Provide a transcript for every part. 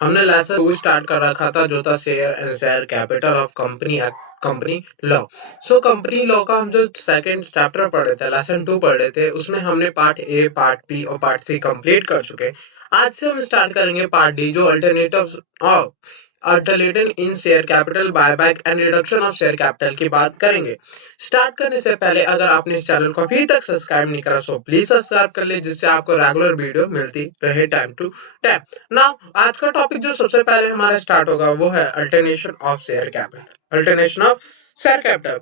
हमने lesson 2 start कर रखा था जो था share and share capital of company act, company law. So company law का हम जो सेकंड चैप्टर पढ़े थे, लेसन 2 पढ़े थे, उसमें हमने पार्ट ए, पार्ट बी और पार्ट सी कंप्लीट कर चुके हैं। आज से हम स्टार्ट करेंगे पार्ट डी, जो alternatives of alternative in share capital, buyback and reduction of share capital की बात करेंगे। स्टार्ट करने से पहले अगर आपने इस चैनल को अभी तक सब्सक्राइब नहीं करा, सो प्लीज सब्सक्राइब कर ले, जिससे आपको रेगुलर वीडियो मिलती रहे टाइम टू टाइम। नाउ आज का टॉपिक जो सबसे पहले हमारा स्टार्ट होगा वो है alternation of share capital. Alternation of share capital.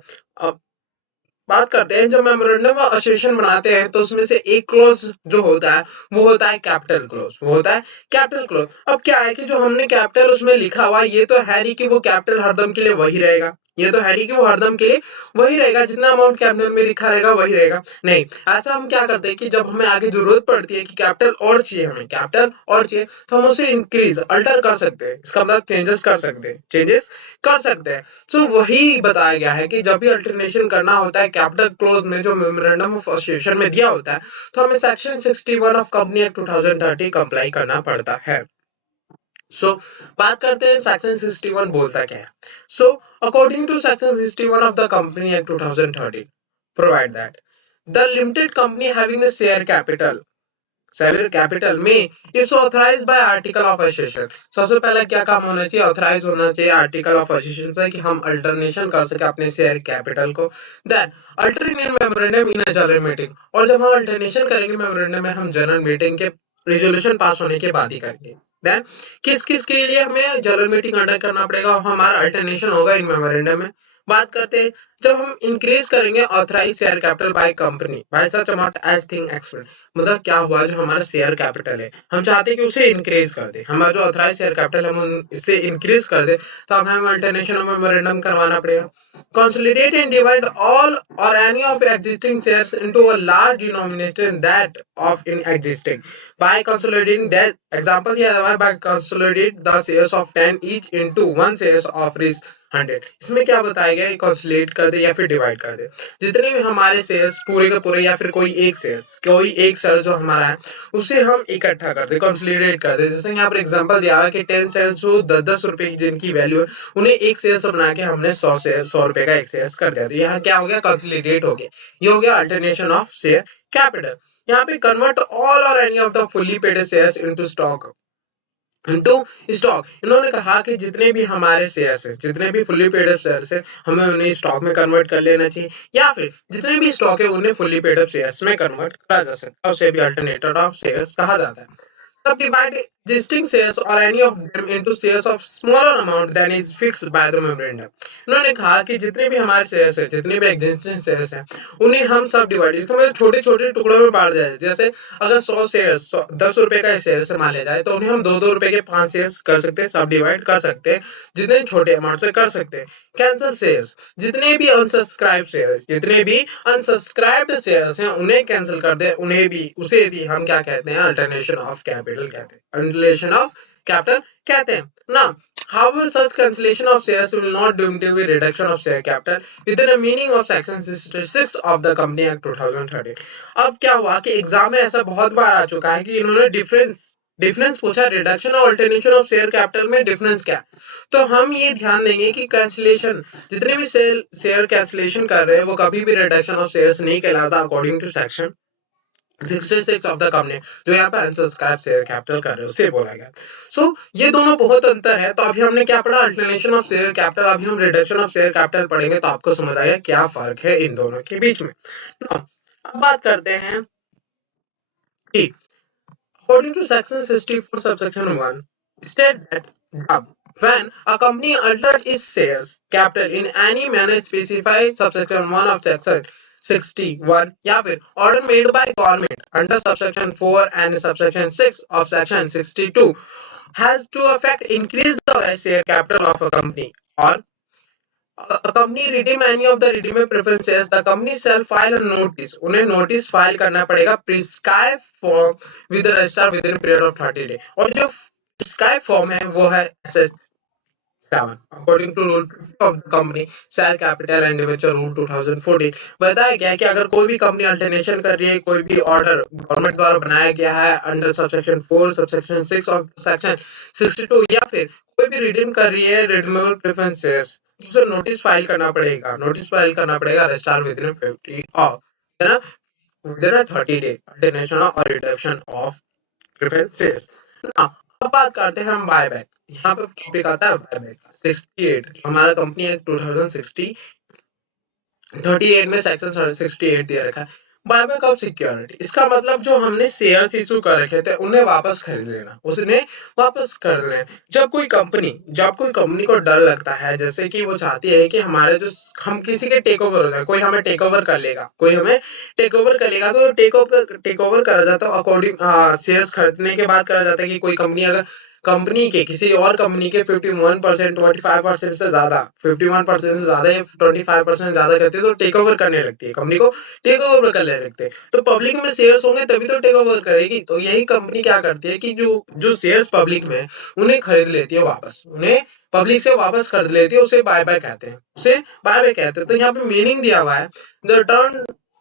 बात करते हैं, जब मेमोरेंडम ऑफ एसोसिएशन बनाते हैं तो उसमें से एक क्लोज जो होता है वो होता है कैपिटल क्लोज, वो होता है कैपिटल क्लोज। अब क्या है कि जो हमने कैपिटल उसमें लिखा हुआ है, ये तो है नहीं कि वो कैपिटल हरदम के लिए वही रहेगा, ये तो है नहीं कि वो हरदम के लिए वही रहेगा, जितना अमाउंट कैपिटल में लिखा रहेगा वही रहेगा, नहीं। ऐसा हम क्या करते हैं कि जब हमें आगे जरूरत पड़ती है कि कैपिटल और चाहिए, हमें कैपिटल और चाहिए, तो हम उसे इंक्रीज अल्टर कर सकते हैं, इसका मतलब चेंजेस कर सकते हैं, चेंजेस कर सकते हैं। सो वही बताया गया है कि जब भी अल्टरनेशन करना होता है कैपिटल क्लोज में, जो मेमोरेंडम ऑफ एसोसिएशन में दिया होता है, तो हमें section 61 of company act 2030 comply करना पड़ता है। सो बात करते हैं सेक्शन 61 बोलता क्या है। So according to section 61 of the company act 2013 provide that the limited company having the share capital में is authorise by article of association. सबसे पहले क्या काम होना चाहिए, ऑथराइज होना चाहिए आर्टिकल ऑफ एसोसिएशन से कि हम अल्टरनेशन कर सके अपने शेयर कैपिटल को। Then altering in memorandum in a general meeting, और जब हम अल्टरनेशन करेंगे मेमोरेंडम में, हम जनरल मीटिंग के रेजोल्यूशन पास होने के बाद ही करेंगे। देन किस किस के लिए हमें जनरल मीटिंग अंडर करना पड़ेगा, हमारा अल्टरनेशन होगा इन मेमोरेंडम में। बात करते हैं, जब हम इंक्रीज करेंगे authorise share capital by company by such amount as thing expect, मतलब क्या हुआ, जो हमारा शेयर कैपिटल है हम चाहते हैं कि उसे इंक्रीज कर दे, हमारा जो ऑथराइज शेयर कैपिटल हम इसे इंक्रीज कर दे, तो अब हमें अल्टरनेशन मेमोरेंडम करवाना पड़ेगा। Consolidate and divide all or any of existing shares into a large denominator that of in existing by consolidating that, example दिया हुआ है, by consolidate the shares of 10 each into 1 shares of रिस 100। इसमें क्या बताया गया है, कंसोलिडेट कर दे या फिर डिवाइड कर दे, जितने भी हमारे शेयर्स पूरे के पूरे या फिर कोई एक शेयर जो हमारा है उसे हम इकट्ठा कर दे, कंसोलिडेट कर दे। जैसे यहाँ पर एग्जांपल दिया है कि 10 शेयर्स जो 10-10 रुपए की जिनकी वैल्यू है, उन्हें एक शेयर से बना के हमने 100 रुपए का एक शेयर कर दिया, तो यहाँ क्या हो गया, कंसोलिडेट हो गया। ये हो गया अल्टरनेशन ऑफ शेयर कैपिटल। यहाँ पे convert all or any of the fully paid shares into stock, into stock. इन्होंने कहा कि जितने भी हमारे शेयर्स है, जितने भी फुल्ली पेड अप शेयर्स है, हमें उन्हें स्टॉक में कन्वर्ट कर लेना चाहिए, या फिर जितने भी स्टॉक है उन्हें फुल्ली पेड अप शेयर्स में कन्वर्ट करा जा सकता है, उसे भी अल्टरनेटर ऑफ शेयर्स कहा जाता है। Subdivide existing shares or any of them into shares of smaller amount than is fixed by the memorandum। उन्होंने कहा कि जितने भी हमारे शेयर्स है, जितने भी एग्जिस्टिंग शेयर्स हैं, उन्हें हम सब डिवाइड, इसका मतलब छोटे छोटे टुकड़ों में बांट दिया जाए। जैसे अगर 100 शेयर्स 10 रुपए का शेयर से मान लिया जाए, तो उन्हें हम 2-2 रुपए के 5 शेयर्स कर सकते हैं, सब डिवाइड कर सकते हैं, जितने छोटे अमाउंट से कर सकते हैं। कैंसल शेयर्स, जितने भी अनसब्सक्राइब शेयर्स, जितने भी अनसब्सक्राइब्ड शेयर्स हैं उन्हें कैंसिल कर दे, उन्हें भी, उसे भी हम क्या कहते हैं, अल्टरनेशन ऑफ कैपिटल कहते हैं, अल्टरनेशन ऑफ कैपिटल कहते हैं ना। However, such cancellation of shares will not due to a reduction of share capital within the meaning of section 66 of the Company Act 2013। अब क्या हुआ कि एग्जाम में ऐसा बहुत बार आ चुका है कि इन्होंने डिफरेंस पूछा, रिडक्शन और अल्टरनेशन ऑफ शेयर कैपिटल में डिफरेंस क्या है। तो हम ये ध्यान देंगे कि कैंसिलेशन, जितने भी शेयर कैंसिलेशन कर रहे हैं वो कभी भी रिडक्शन ऑफ शेयर्स नहीं कहलाता, according to section 66 of the company, जो यहाँ पे अनसब्सक्राइब शेयर कैपिटल कर रहे हैं उसे बोला गया। सो ये दोनों बहुत अंतर है। तो अभी हमने क्या पढ़ा, अल्टरनेशन ऑफ शेयर कैपिटल, अभी हम रिडक्शन ऑफ शेयर कैपिटल पढ़ेंगे, तो आपको समझ आएगा क्या फर्क है इन दोनों के बीच में। अब बात करते हैं कि according to section 64 subsection 1 state that when a company altered its shares capital in any manner specified subsection 1 of section 61 या फिर order made by government under subsection 4 and subsection 6 of section 62 has to affect increase the share capital of a company, or a company redeem any of the redeemable preference shares, the company shall file a notice, उन्हें notice file करना पड़ेगा prescribe form with registrar within period of 30 day. और जो prescribe form है वो है according to rule of the company share capital and debenture rule 2014 बताया गया है कि अगर कोई भी कंपनी अल्टरनेशन कर रही है, कोई भी ऑर्डर गवर्नमेंट द्वारा बनाया गया है under subsection 4 subsection 6 of section 62 या फिर कोई भी रिडीम कर रही है रिडीमेबल प्रेफरेंसेस, तो उसे नोटिस फाइल करना पड़ेगा, नोटिस फाइल करना पड़ेगा रजिस्ट्रार विद इन 50 ऑफ, है ना, विद इन 30 डे अल्टरनेशन और रिडक्शन ऑफ प्रेफरेंसेस ना। अब बात करते हैं हम बायबैक। यहाँ पे टॉपिक आता है बायबैक 68 हमारा कंपनी एक्ट 2060 38 में सेक्शन 68 दिया रखा है। बायबैक ऑफ सिक्योरिटी, इसका मतलब जो हमने शेयर्स इशू कर रखे थे उन्हें वापस खरीद लेना, उसने वापस कर लेना। जब कोई कंपनी को डर लगता है, जैसे कि वो चाहती है कि हमारे जो हम किसी के टेक ओवर हो जाए, कोई हमें टेक ओवर कर लेगा, कोई हमें टेक ओवर कर लेगा, तो टेक ओवर करा जाता है अकॉर्डिंग शेयर्स खरीदने के बाद करा जाता है कि कोई कंपनी अगर कंपनी के किसी और कंपनी के 51% 25% से ज्यादा 51% से ज्यादा या 25% ज्यादा करती है तो टेक ओवर करने लगती है, कंपनी को टेक ओवर करने लगते हैं। तो पब्लिक में शेयर्स होंगे तभी तो टेक ओवर करेगी। तो यही कंपनी क्या करती है कि जो जो शेयर्स पब्लिक में है, उन्हें खरीद लेती है वापस, उन्हें पब्लिक से वापस खरीद लेती है, उसे बायबैक कहते हैं, उसे बायबैक कहते हैं। तो यहाँ पे मीनिंग दिया हुआ है the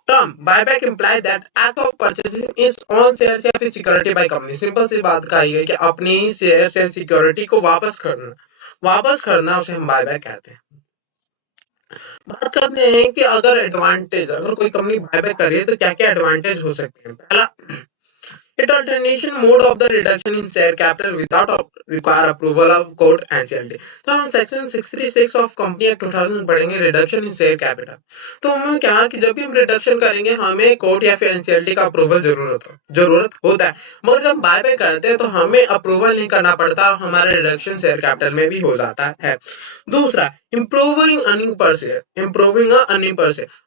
term buyback imply that act of purchasing is on shares या फिर सिक्योरिटी बाय कंपनी। सिंपल सी बात कही है कि अपनी शेयर्स या सिक्योरिटी को वापस करना उसे हम बायबैक कहते हैं। बात करते हैं कि अगर कोई कंपनी बायबैक कर रही है तो क्या क्या एडवांटेज हो सकते हैं। पहला, it alternation mode of the reduction in share capital without require approval of court NCLT। तो हम सेक्शन 66 ऑफ कंपनी एक्ट 2000 पढ़ेंगे रिडक्शन इन शेयर कैपिटल। तो हमें क्या कि जब भी हम रिडक्शन करेंगे हमें कोर्ट या फिर एनसीएलटी का अप्रूवल जरूरत होता है, मगर जब बाय बाय करते हैं तो हमें अप्रूवल नहीं करना पड़ता, हमारा रिडक्शन शेयर कैपिटल में भी हो जाता है। दूसरा, इम्प्रूविंग अर्निंग पर शेयर,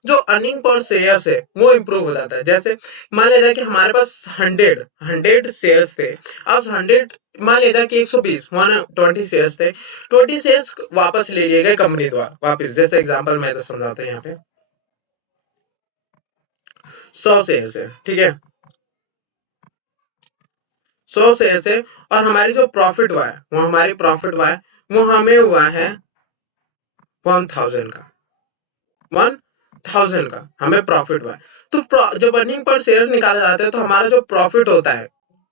जो अर्निंग पर शेयर है वो इम्प्रूव हो जाता है। जैसे मान लिया जाए कि हमारे पास 100 शेयर्स थे, अब 100 मान लिया जाए कि 120 शेयर्स थे, 20 शेयर्स वापस ले लिए गए कंपनी द्वारा वापस। जैसे एग्जांपल मैं तो समझाता हूँ यहाँ पे 100 शेयर्स है, ठीक है, 100 शेयर्स है और हमारी जो प्रॉफिट हुआ है वो हमें हुआ है 1000 का, 1000 का हमें प्रॉफिट हुआ है। तो जब अर्निंग पर शेयर निकाला जाता है तो हमारा जो प्रॉफिट होता है,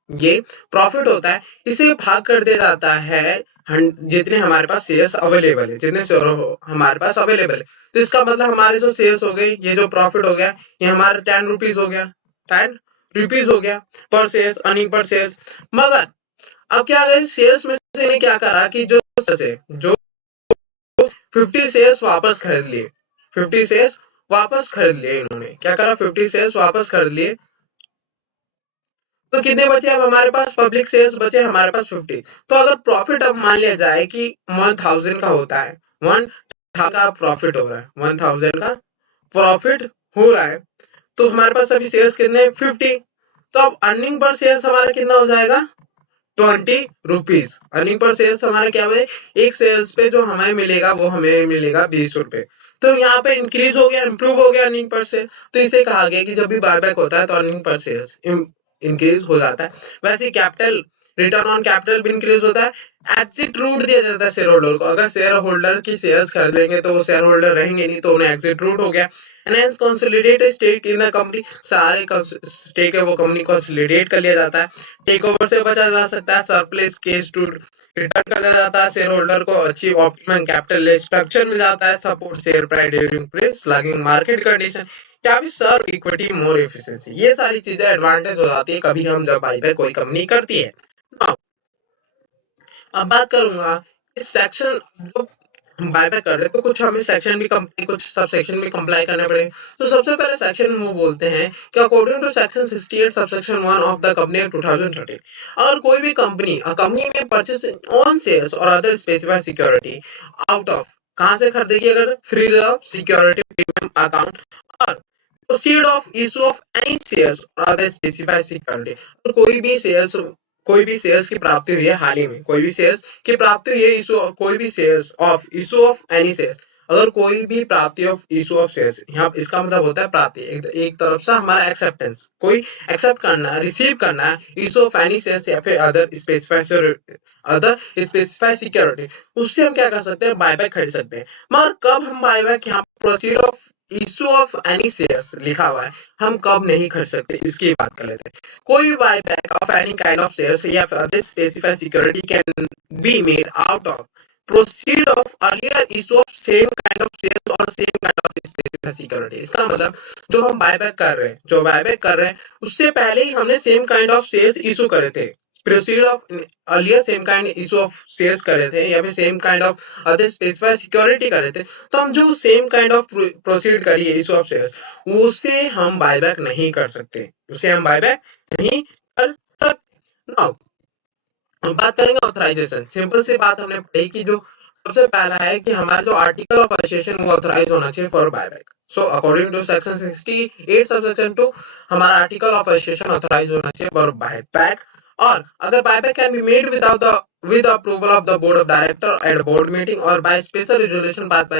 ये प्रॉफिट होता है, इसे भाग कर दिया जाता है जितने हमारे पास शेयर्स अवेलेबल है, जितने शेयर हमारे पास अवेलेबल है। तो इसका मतलब हमारे जो शेयर्स हो गए, ये जो प्रॉफिट हो गया, ये हमारा 10 रुपीज हो गया, 10 रुपीज हो गया पर शेयर्स, अर्निंग पर शेयर्स। मगर अब क्या है, शेयर्स में से क्या करा कि जो 50 शेयर्स वापस खरीद लिए, 50 शेयर्स वापस खरीद लिए, इन्होंने क्या करा 50 शेयर्स वापस खरीद लिए। तो कितने बचे अब हमारे पास, पब्लिक शेयर्स बचे हमारे पास 50। तो अगर प्रॉफिट अब मान लिया जाए कि 1000 का होता है, 1000 का प्रॉफिट हो रहा है, 1000 का प्रॉफिट हो रहा है, तो हमारे पास अभी शेयर्स कितने 50। तो अब अर्निंग पर शेयर्स हमारा कितना हो जाएगा 20 रुपीज। अर्निंग पर शेयर्स हमारा क्या है, एक शेयर्स पे जो हमें मिलेगा वो हमें मिलेगा 20 रुपए। तो यहाँ पे इंक्रीज हो गया, इंप्रूव हो गया अर्निंग पर शेयर। तो इसे कहा गया कि जब भी बायबैक होता है तो अर्निंग पर शेयर्स इंक्रीज हो जाता है। वैसे कैपिटल रिटर्न ऑन कैपिटल भी इंक्रीज होता है। एग्जिट रूट दिया जाता है शेयर होल्डर को, अगर शेयर होल्डर की शेयर्स खरीद लेंगे तो वो शेयर होल्डर रहेंगे नहीं, तो उन्हें एग्जिट रूट हो गया। Enhance consolidated stake in the company, सारे स्टेक है वो कंपनी कंसोलिडेट कर लिया जाता है। टेक ओवर से बचा जा सकता है, सरप्लस केस टू रिटर्न कर दिया जाता है, शेयर होल्डर को अच्छी ऑप्टिमम कैपिटल स्ट्रक्चर मिल जाता है, support share price during press स्लगिंग market condition, क्या भी सर्व इक्विटी मोर एफिशिएंसी। ये सारी चीजें एडवांटेज हो जाती है कभी हम जब बाईबैक कोई कंपनी करती है। अब बात करूंगा इस सेक्शन जो हम बायबैक कर रहे हैं तो कुछ हमें सेक्शन भी कुछ सब सेक्शन भी कंप्लाई करने पड़े। तो सबसे पहले सेक्शन वो बोलते हैं कि according to section 68 subsection 1 of the company act 2013, अगर कोई भी कंपनी में परचेस ऑन शेयर्स और other specified security out of, कहां से खरीदेगी, अगर फ्री सिक्योरिटी प्रीमियम अकाउंट और proceed of issue of any shares और अदर स्पेसिफाइड सिक्योरिटी, कोई भी शेयर्स की प्राप्ति हुई है हाल ही में, कोई भी शेयर्स की प्राप्ति हुई है, कोई भी shares of issue of any shares अगर कोई भी प्राप्ति ऑफ इशू ऑफ शेयर्स, यहाँ इसका मतलब होता है प्राप्ति, एक तरफ से हमारा एक्सेप्टेंस, कोई एक्सेप्ट करना है, रिसीव करना है इशू ऑफ एनी शेयर्स या फिर अदर सिक्योरिटी, उससे हम क्या कर सकते हैं, बायबैक खरीद सकते हैं। मगर कब हम बायबैक, यहाँ proceed of issue of any shares लिखा हुआ है, हम कब नहीं खरीद सकते इसकी बात कर लेते हैं। कोई भी buyback of any kind of shares या फिर other specified security can be made out of proceed of earlier issue of same kind of shares or same kind of specific security। इसका मतलब जो हम बायबैक कर रहे हैं उससे पहले ही हमने same kind of shares issue करे थे, proceed of earlier same kind issue of shares करे थे या फिर same kind of other specified security करे थे, तो हम जो सेम काइंड ऑफ प्रोसीड करिए इशू ऑफ शेयर्स, उससे हम बायबैक नहीं कर सकते, उसे हम बायबैक नहीं कर सकते। नाउ हम बात करेंगे ऑथराइजेशन। सिंपल सी बात हमने पढ़ी कि जो सबसे पहला है कि हमारा जो आर्टिकल ऑफ एसोसिएशन वो ऑथराइज होना चाहिए for buyback. So according to section 68 subsection 2 हमारा आर्टिकल ऑफ एसोसिएशन ऑथराइज होना चाहिए फॉर बायबैक। और अगर buyback can be made without the with approval of the board of director at board meeting or by special resolution passed by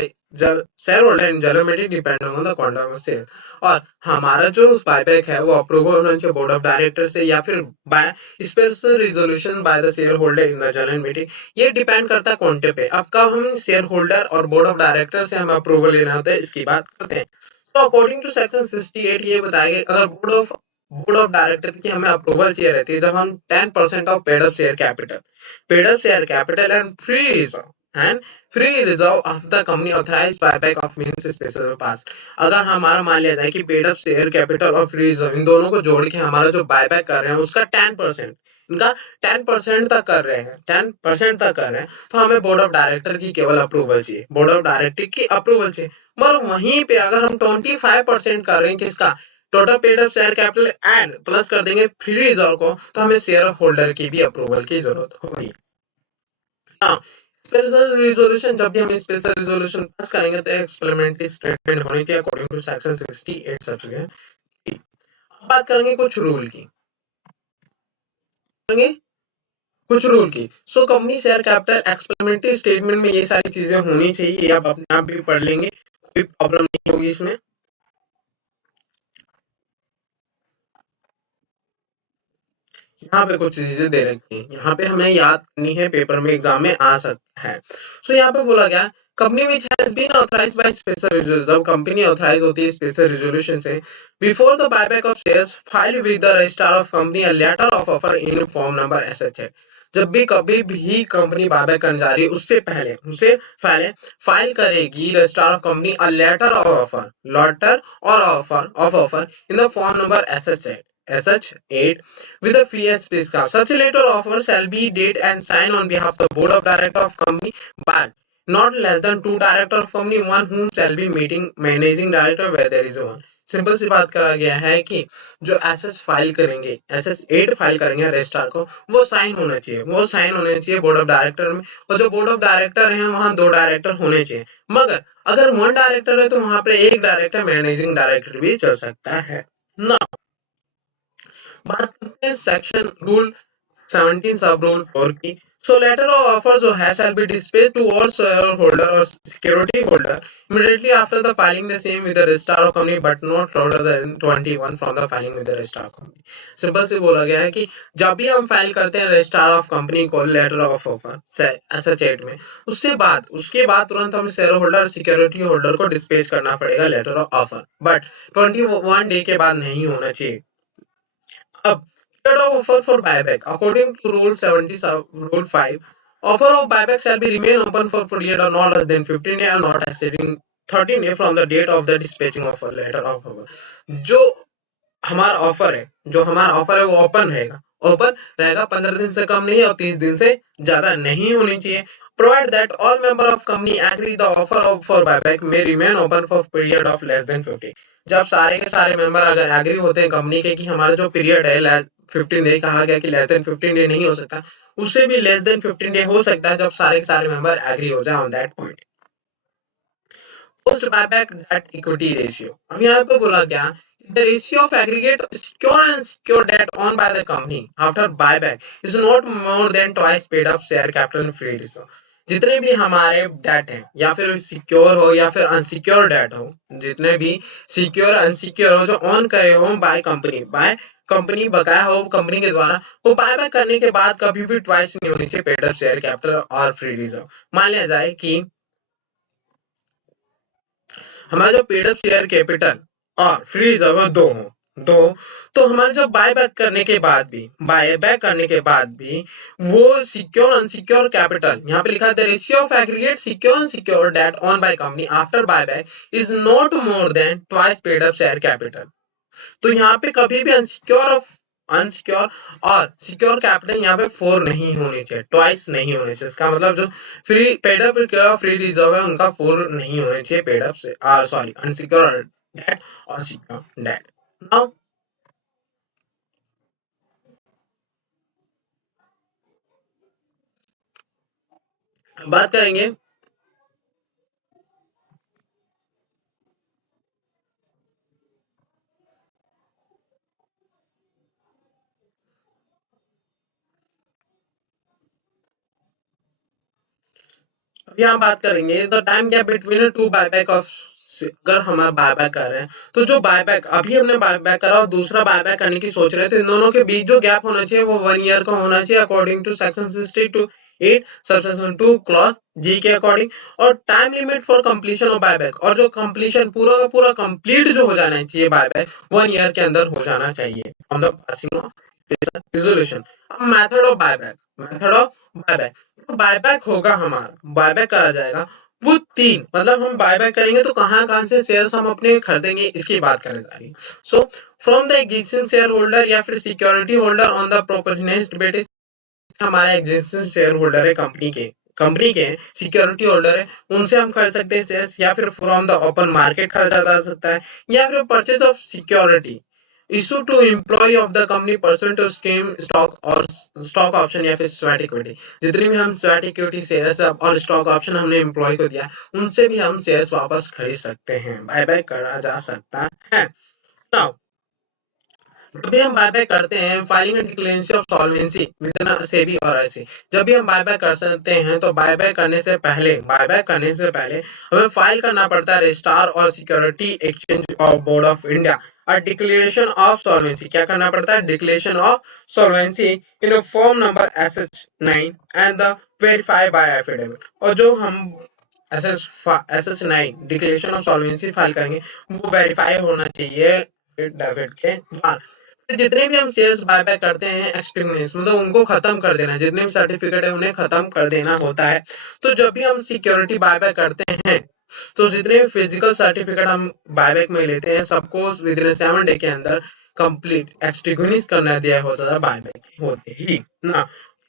shareholder in general meeting depending on the quantum of sale। और हमारा जो buyback है वो approval होना चाहिए board of director से या फिर bye special resolution by the share holder in the general meeting. ये डिपेंड करता है क्वांटे पे। अब कब हम शेयर होल्डर और बोर्ड ऑफ डायरेक्टर से हमें अप्रूवल लेना होता है इसकी बात करते हैं। तो अकॉर्डिंग टू सेक्शन 68 ये बताया गया अगर बोर्ड ऑफ डायरेक्टर की हमें अप्रूवल चाहिए रहती है जब हम 10% of paid up share capital and free reserve of the company authorised buyback of means special pass. अगर हमारा मान लिया जाए कि पेड अप शेयर कैपिटल और फ्री रिजर्व इन दोनों को जोड़ के हमारा जो बायबैक कर रहे हैं उसका 10%, इनका 10% तक कर रहे हैं, 10% तक कर रहे हैं, तो हमें बोर्ड ऑफ डायरेक्टर की केवल अप्रूवल चाहिए, बोर्ड ऑफ डायरेक्टर की अप्रूवल चाहिए। मगर वहीं पे अगर हम 25% कर रहे हैं किसका, total paid up share capital and plus कर देंगे फ्री रिजर्व को, तो हमें शेयर होल्डर की भी अप्रूवल की जरूरत होगी। स्पेशल रिजोल्यूशन, जब भी हम स्पेशल रिजोल्यूशन पास करेंगे तो एक्सप्लेमेंटरी स्टेटमेंट होनी चाहिए अकॉर्डिंग टू सेक्शन 68 सबसेक्शन। अब बात करेंगे कुछ रूल की, so company share capital explanatory statement में ये सारी चीजें होनी चाहिए, ये आप अपने आप भी पढ़ लेंगे, कोई प्रॉब्लम नहीं होगी इसमें। यहाँ पे कुछ चीजें दे रखी हैं, यहाँ पे हमें याद करनी है, पेपर में एग्जाम में आ सकता है। सो यहाँ पे बोला गया company which has been authorised by special resolution, जब कंपनी ऑथराइज होती है स्पेशल रिजोल्यूशन से, before the buyback of shares file with the registrar of company a letter of offer in form number SH. जब भी कभी भी company buyback करने जा रही है उससे पहले फाइल करेगी registrar of company a letter of offer in the form number SH8 with a fee as prescribed. Such a letter offer shall be dated and signed on behalf of the board of director of company, but not less than 2 director of company, one whom shall be meeting managing director where there is one। Simple सी बात करा गया है कि जो SS8 file करेंगे registrar को, वो साइन होना चाहिए बोर्ड ऑफ डायरेक्टर में, और जो बोर्ड ऑफ डायरेक्टर है वहां 2 डायरेक्टर होने चाहिए। मगर अगर 1 डायरेक्टर है तो वहां पे 1 डायरेक्टर मैनेजिंग डायरेक्टर भी चल सकता है ना। बात करते हैं सेक्शन रूल 17 सब रूल 4 की। सो लेटर ऑफ ऑफर जो है shall be dispatched to all shareholder or security holder immediately after the filing the same with the registrar of company but not later than 21 from the filing with the registrar of company। Simple से बोला गया है कि जब भी हम file करते हैं रजिस्ट्रार ऑफ कंपनी को लेटर ऑफ ऑफर SH8 में, उसके बाद तुरंत हम शेयर होल्डर सिक्योरिटी होल्डर को डिस्पैच करना पड़ेगा letter of offer, but 21 day के बाद नहीं होना चाहिए। अब period of offer for buyback according to rule 5, offer of buyback shall be remain open for period of not less than 15 days or not exceeding 13 days from the date of the dispatching of a letter of offer। जो हमारा offer है वो open रहेगा 15 दिन से कम नहीं और 30 दिन से ज्यादा नहीं होनी चाहिए। Provide that all member of company agree the offer for buyback may remain open for period of less than 50। जब सारे के सारे मेंबर अगर एग्री होते हैं कंपनी के कि हमारा जो पीरियड है 15 डे, कहा गया कि लेस देन 15 डे नहीं हो सकता, उससे भी लेस देन 15 डे हो सकता है जब सारे के सारे मेंबर एग्री हो जाए on that point. Post buyback debt equity ratio, अब यहाँ पे बोला गया the ratio of aggregate secure and secure debt owned by the company after buyback is not more than twice paid up share capital and free reserve। जितने भी हमारे date हैं या फिर सिक्योर हो या फिर अनसिक्योर डेट हो, जितने भी सिक्योर अनसिक्योर हो जो ऑन करे हो बाय कंपनी बकाया हो कंपनी के द्वारा, वो बायबैक करने के बाद कभी भी ट्वाइस नहीं होनी चाहिए पेड अप शेयर कैपिटल और फ्री रिजर्व। मान लिया जाए कि हमारा जो पेड अप शेयर कैपिटल और फ्री रिजर्व दो हो, दो, तो हमारे जो बाय बैक करने के बाद भी वो सिक्योर अनसिक्योर कैपिटल, यहाँ पे लिखा है the ratio of aggregate secure unsecure debt on by company after buyback is not more than twice paid up share capital. तो यहाँ पे कभी भी अनसिक्योर और सिक्योर कैपिटल यहाँ पे 4 नहीं होने चाहिए, ट्वाइस नहीं होने चाहिए। इसका मतलब जो free paid up free reserve है उनका 4 नहीं होने चाहिए पेड अप से, सॉरी अनसिक्योर डेट और सिक्योर डेट। नाउ बात करेंगे अभी हम बात करेंगे the time gap between two buyback of, अगर हम बायबैक कर रहे हैं तो जो बायबैक अभी हमने बायबैक करा और दूसरा बायबैक करने की सोच रहे थे, इन दोनों के बीच जो गैप होना चाहिए वो 1 ईयर का होना चाहिए according to section 62(8) subsection 2 clause G के अकॉर्डिंग। और time limit for completion of buyback, और जो कंप्लीशन पूरा का पूरा कंप्लीट जो हो जाना चाहिए बायबैक 1 ईयर के अंदर हो जाना चाहिए from the passing of resolution. अब मेथड ऑफ बायबैक, तो बायबैक होगा हमारा, बायबैक करा जाएगा वो 3, मतलब हम बायबैक करेंगे तो कहाँ कहाँ से शेयर्स हम अपने खरीदेंगे इसकी बात करने जा रही है। So from the existing share holder या फिर security holder on the proportionate basis, हमारा एग्जिस्टिंग शेयर होल्डर है कंपनी के सिक्योरिटी होल्डर है, उनसे हम खरीद सकते हैं शेयर्स, या फिर फ्रॉम द ओपन मार्केट खरीदा जा सकता है, या फिर purchase of security issue to employ of the company person to scheme stock और स्टॉक ऑप्शन या फिर स्वेट इक्विटी। जितनी भी हम स्वेट इक्विटी शेयर्स और स्टॉक ऑप्शन हमने एम्प्लॉय को दिया उनसे भी हम शेयर्स वापस खरीद सकते हैं, बायबैक करा जा सकता है। नाउ जब भी हम बायबैक करते हैं filing and declaration of solvency with SEBI और ऐसे, जब भी हम बायबैक कर सकते हैं तो बायबैक करने से पहले हमें फाइल करना पड़ता है रजिस्ट्रार और security exchange of board of India और डिक्लेरेशन ऑफ सॉल्वेंसी। क्या करना पड़ता है? Declaration of solvency in a form number SH9 and the verify by affidavit. और जो हम SH9 declaration of solvency file करेंगे वो वेरीफाई होना चाहिए डेबिट के द्वारा। तो जितने भी हम शेयर्स बायबैक करते हैं एक्सटिंग्विश, मतलब उनको खत्म कर देना, जितने भी सर्टिफिकेट है उन्हें खत्म कर देना होता है। तो जब भी हम सिक्योरिटी बायबैक करते हैं तो जितने भी फिजिकल सर्टिफिकेट हम बायबैक में लेते हैं सबको विद इन 7 डे के अंदर कंप्लीट एक्सटिंग्विश करना दिया होता था बायबैक होते ही ना।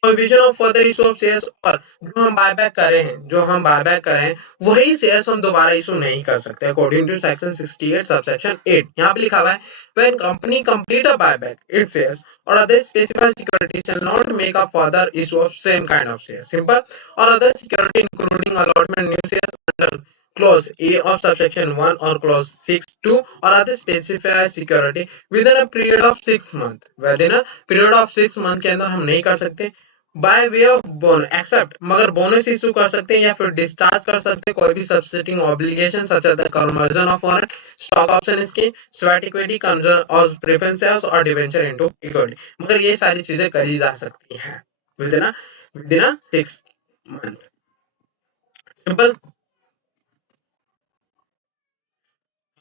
Provision of further issue of shares, और जो हम बायबैक करें वही शेयर्स हम दोबारा इशू नहीं कर सकते अकॉर्डिंग टू सेक्शन 68 सबसेक्शन 8। यहाँ पे लिखा हुआ है when company complete a buyback its shares or other specified security shall not make a further issue of same kind of shares simple or other security including allotment new shares under clause A of subsection 1 or clause 6(2) or other specified security within a period of 6 months, within a period of 6 month के अंदर हम नहीं कर सकते by way of bonus except, मगर bonus issue कर सकते हैं या फिर डिस्चार्ज कर सकते हैं कोई भी subsisting obligation such as the conversion of foreign stock option scheme sweat equity conversion और प्रेफरेंस शेयर्स और डिवेंचर इनटू इक्विटी, मगर ये सारी चीजें करी जा सकती हैं विद इन 6 मंथ। सिंपल।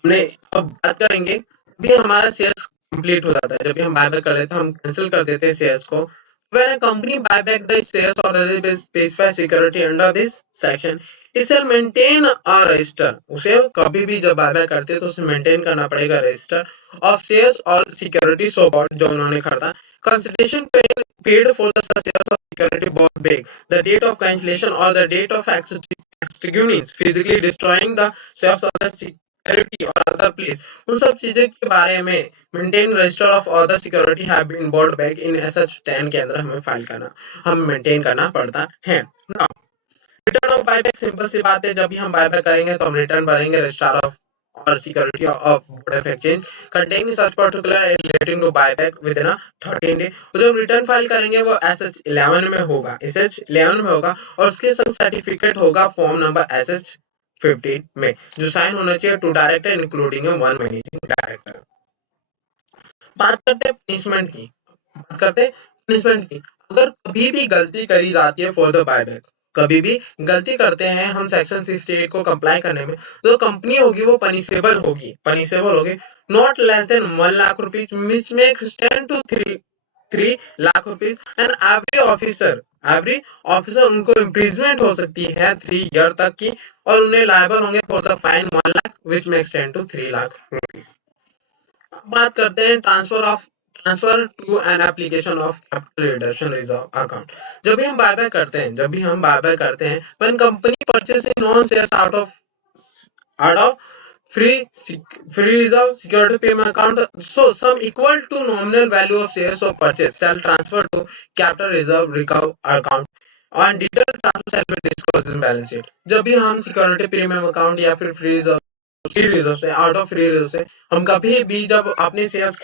हमने अब बात करेंगे भी हमारा शेयर्स कंप्लीट हो जाता है, जब भी हम बायबैक कर लेते हैं हम कैंसिल कर देते हैं शेयर्स को। When a company buy back the shares or the specified security under this section, it shall maintain a register। उसे कभी भी जब बायबैक करते हैं तो उसे मेंटेन करना पड़ेगा रजिस्टर ऑफ शेयर्स और सिक्योरिटी सो बॉट जो उन्होंने खरीदा। Consideration paid for the shares of security bought back, the date of cancellation or the date of extinguishing physically destroying the shares of the security or other place, उन सब चीजें के बारे में maintain register of other security have been bought back in SH10 के अंदर हमें file करना, हम मेंटेन करना पड़ता है। Now return of buyback, simple सी बात है, जब भी हम बायबैक करेंगे तो हम रिटर्न भरेंगे register of or security of board of exchange containing such particular relating to buyback within a 13 day। जो रिटर्न फाइल करेंगे वो SH11 में होगा, SH11 में होगा और उसके संग सर्टिफिकेट होगा फॉर्म नंबर SH15 में, जो साइन होना चाहिए two director including one managing director. बात करते हैं पनिशमेंट की, अगर कभी भी गलती करी जाती है फॉर द बायबैक, कभी भी गलती करते हैं हम सेक्शन 68 को कंप्लाई करने में, तो कंपनी होगी वो पनिशेबल होगी not less than 1 lakh rupees, miss में 10 to 3 lakh rupees and every officer उनको इम्प्रिजमेंट हो सकती है 3 ईयर तक की, और उन्हें लायबल होंगे for the fine 1 lakh which makes 10 to 3 lakh rupees. बात करते हैं transfer to an application of capital reduction reserve account. जब भी हम बायबैक करते हैं when company purchase in non shares out of free reserve security payment account, so sum equal to nominal value of shares of purchase shall transfer to capital reserve account and detailed transfer shall be disclosed in balance sheet। जब भी हम security premium account या फिर free reserve से out of free reserve से हम कभी भी जब अपने शेयर्स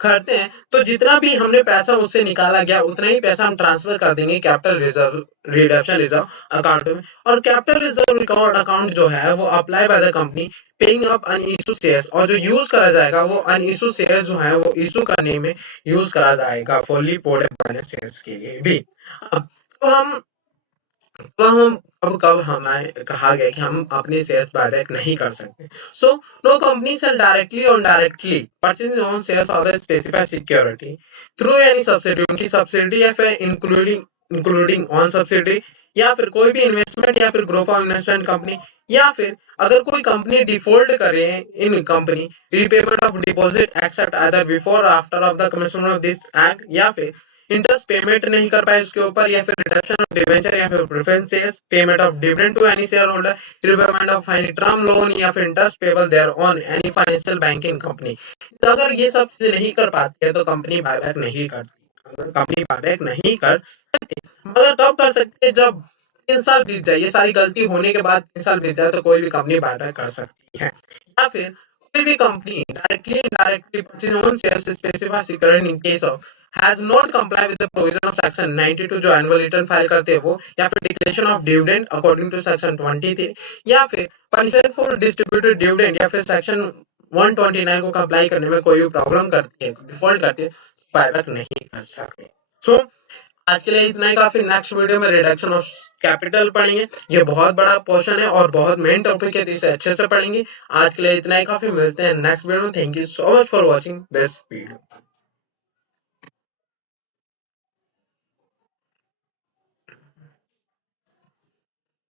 खरीदते हैं तो जितना भी हमने पैसा उससे निकाला गया उतना ही पैसा हम ट्रांसफर कर देंगे कैपिटल रिजर्व अकाउंट में, और कैपिटल रिजर्व रिकॉर्ड अकाउंट जो है वो apply by the company paying up unissued shares, और जो यूज करा जाएगा वो अनइश्यू शेयर्स जो है वो इशू करने में यूज करा जाएगा फुल्ली पोर्टेड फाइनेंस शेयर्स के लिए भी। अब तो हम कब हमें कहा गया कि हम अपने शेयर्स बायबैक नहीं कर सकते। So no company shall directly और indirectly purchase own shares of the specified security through any subsidy, उनकी सब्सिडी या फिर इंक्लूडिंग ऑन सब्सिडी, या फिर कोई भी इन्वेस्टमेंट या फिर ग्रुप ऑफ इन्वेस्टमेंट कंपनी, या फिर अगर कोई कंपनी डिफॉल्ट करे in company repayment of deposit except other before after of the commissioner of this act, या फिर इंटरेस्ट पेमेंट नहीं कर पाए उसके ऊपर, या फिर रिडक्शन ऑफ डिवेंचर या फिर preference shares, payment of dividend to any share holder, repayment of any term loan या फिर interest payable thereon any financial banking company. तो अगर ये सब चीजें नहीं कर पाती है तो कंपनी बायबैक नहीं कर सकती। मगर कब कर सकते हैं? जब 3 साल बीत जाए, ये सारी गलती होने के बाद 3 साल बीत जाए तो कोई भी कंपनी बायबैक कर सकती है, या फिर कोई भी company directly indirectly purchase own shares specified security in case of has not comply with the provision of section 92 जो एनुअल रिटर्न फाइल करते हैं वो, या फिर declaration of dividend according to section 23, या फिर पनिशमेंट फॉर डिस्ट्रीब्यूटेड डिविडेंड, या फिर सेक्शन 129 को कंप्लाई करने में कोई भी प्रॉब्लम करती है, डिफॉल्ट करती है, बायबैक नहीं कर सकते। सो आज के लिए इतना ही काफी। नेक्स्ट वीडियो में रिडक्शन ऑफ कैपिटल पढ़ेंगे, ये बहुत बड़ा पोर्शन है और बहुत मेन टॉपिक है, तो इसे अच्छे से पढ़ेंगे। आज के लिए इतना ही काफी, मिलते हैं नेक्स्ट वीडियो में। Thank you so much for watching this video.